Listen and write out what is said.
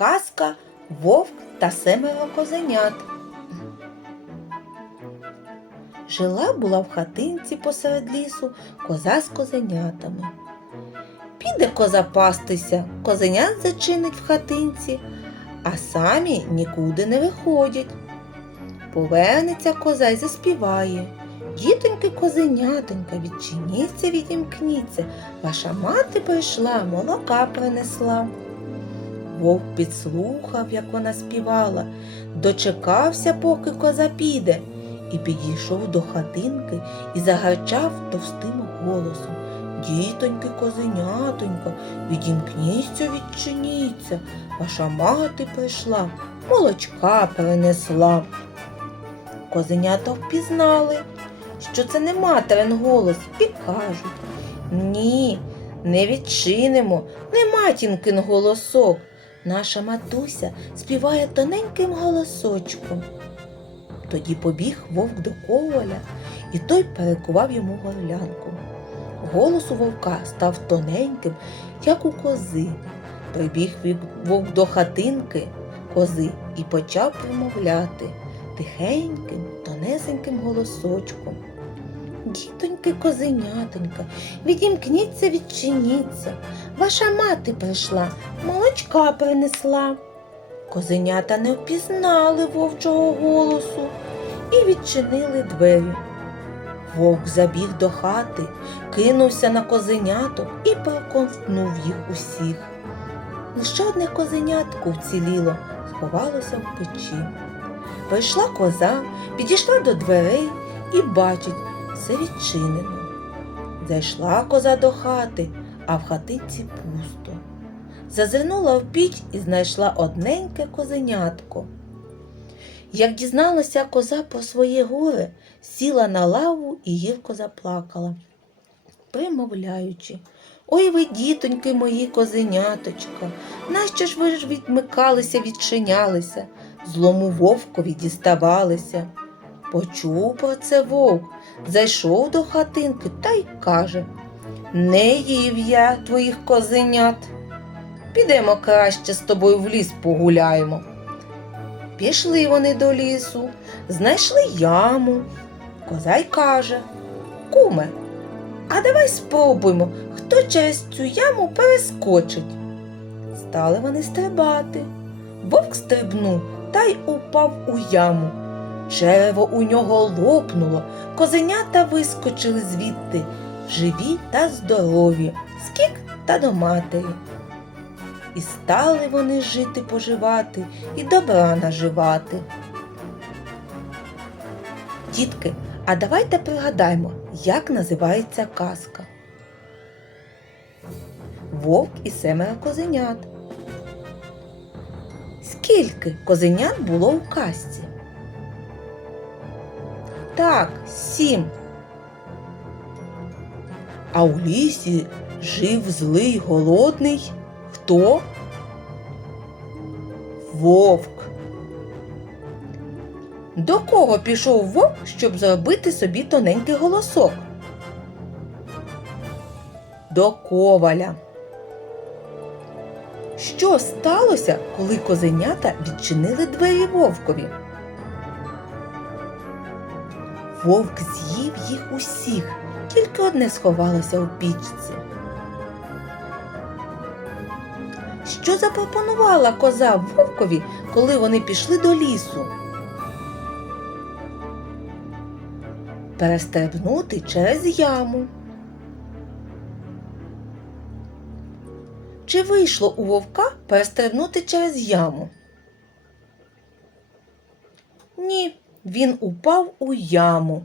казка Вовк та семеро козенят. Жила була в хатинці посеред лісу коза з козенятами. Піде коза пастися, козенят зачинить в хатинці, а самі нікуди не виходять. Повернеться коза й заспіває. Дітоньки козенятонька, відчиніться, відімкніться, ваша мати прийшла, молока принесла. Вовк підслухав, як вона співала, дочекався, поки коза піде, і підійшов до хатинки і загарчав товстим голосом. Дітоньки, козенятонька, відімкніться, відчиніться, ваша мати прийшла, молочка принесла. Козенята впізнали, що це не материн голос, і кажуть ні, не відчинимо, не матінкин голосок. Наша матуся співає тоненьким голосочком. Тоді побіг вовк до коваля, і той перекував йому горлянку. Голос у вовка став тоненьким, як у кози. Прибіг вовк до хатинки кози і почав промовляти тихеньким, тонесеньким голосочком. Дітоньки, козенятонька, відімкніться, відчиніться. Ваша мати прийшла, молочка принесла. Козенята не впізнали вовчого голосу і відчинили двері. Вовк забіг до хати, кинувся на козеняток і проковтнув їх усіх. Лише одне козенятко вціліло, сховалося в печі. Прийшла коза, підійшла до дверей і бачить, все відчинено. Зайшла коза до хати, а в хатинці пусто. Зазирнула в піч і знайшла одненьке козенятко. Як дізналася коза про своє горе, сіла на лаву і гірко заплакала, примовляючи. Ой ви, дітоньки мої козеняточка, нащо ж ви ж відмикалися, відчинялися, злому вовкові діставалися. Почув про це вовк, зайшов до хатинки та й каже Не їв я твоїх козенят. Підемо краще з тобою в ліс погуляємо. Пішли вони до лісу, знайшли яму. Коза й каже Куме, а давай спробуємо, хто через цю яму перескочить. Стали вони стрибати. Вовк стрибнув та й упав у яму. Черево у нього лопнуло, козенята вискочили звідти, живі та здорові, скік та до матері. І стали вони жити поживати і добра наживати. Дітки, а давайте пригадаємо, як називається казка. Вовк і семеро козенят. Скільки козенят було у казці? Так, сім. А у лісі жив злий голодний. Хто? Вовк. До кого пішов вовк, щоб зробити собі тоненький голосок? До коваля. Що сталося, коли козенята відчинили двері вовкові? Вовк з'їв їх усіх, тільки одне сховалося у пічці. Що запропонувала коза вовкові, коли вони пішли до лісу? Перестрибнути через яму. Чи вийшло у вовка перестрибнути через яму? Ні, він упав у яму.